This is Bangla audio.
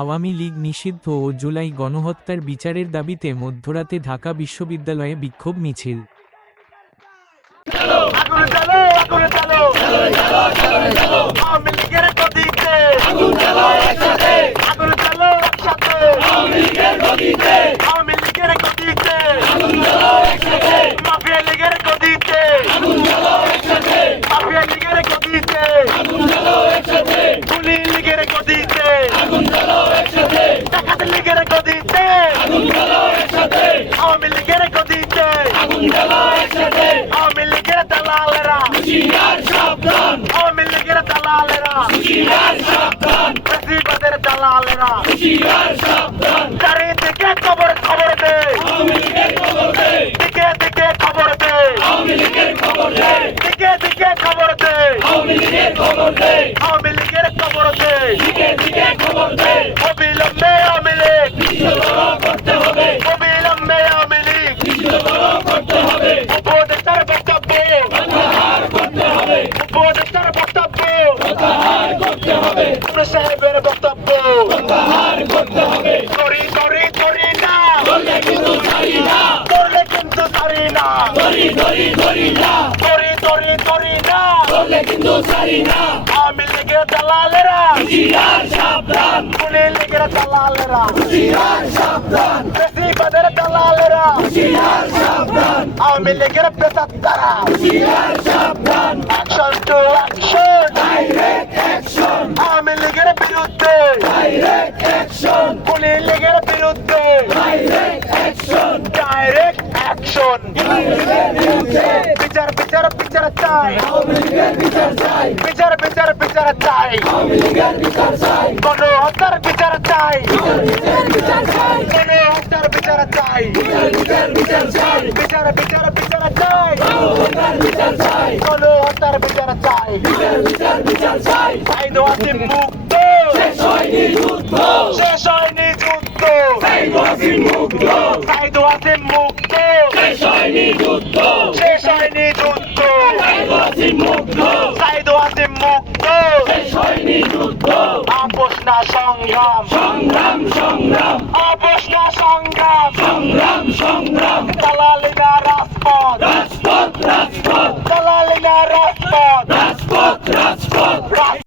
আওয়ামী লীগ নিষিদ্ধ ও জুলাই গণহত্যার বিচারের দাবিতে মধ্যরাতে ঢাকা বিশ্ববিদ্যালয়ে বিক্ষোভ মিছিল। চারিদিকে খবর খবর দে, দিকে দিকে খবর দে, দিকে দিকে খবর দে, আওয়ামী লীগের খবর দে, অবিলম্বে আওয়ামী লীগ, অবিলম্বে আওয়ামী লীগ, উপদেষ্টার বক্তব্য, উপদেষ্টার বক্তব্য, সাহেবের বক্তব্য করি করি করি না, করলে কিন্তু ছাড়ি না, করি করি করি না, করলে কিন্তু ছাড়ি না। আওয়ামী লীগের দালালেরা সাবধান, পুলিশ লীগের দালালেরা সাবধান, বেশিবাদের দালালেরা সাবধান, আওয়ামী লীগের পেশাদারা সাবধান। Action to action, direct action, Awami লীগের বিরুদ্ধে ডাইরেক্ট অ্যাকশন, পুলিশ লীগের বিরুদ্ধে ডাইরেক্ট অ্যাকশন, ডাইরেক্ট অ্যাকশন। বিচার বিচার বিচার চাই, আওয়ামী লীগের বিচার চাই, বিচার বিচার বিচার চাই, আওয়ামী লীগের বিচার চাই, গণহত্যার বিচার চাই, গণহত্যার বিচার চাই, বিচার চাই, বিচার বিচার বিচার চাই, গণহত্যার বিচার চাই, বিচার চাই। সাইদ ওয়াসিম মুক্ত, শেষ হয়নি যুদ্ধ, শেষ হয়নি যুদ্ধ, সাইদ ওয়াসিম মুক্ত, সাইদ ওয়াসিম মুক্ত, শেষ হয়নি যুদ্ধ, শেষ হয়নি যুদ্ধ, সাইদ ওয়াসিম মুক্ত, সাইদ ওয়াসিম মুক্ত, শেষ হয়নি যুদ্ধ। আপোষ না সংগ্রাম, সংগ্রাম সংগ্রাম, আপোষ না সংগ্রাম, সংগ্রাম সংগ্রাম,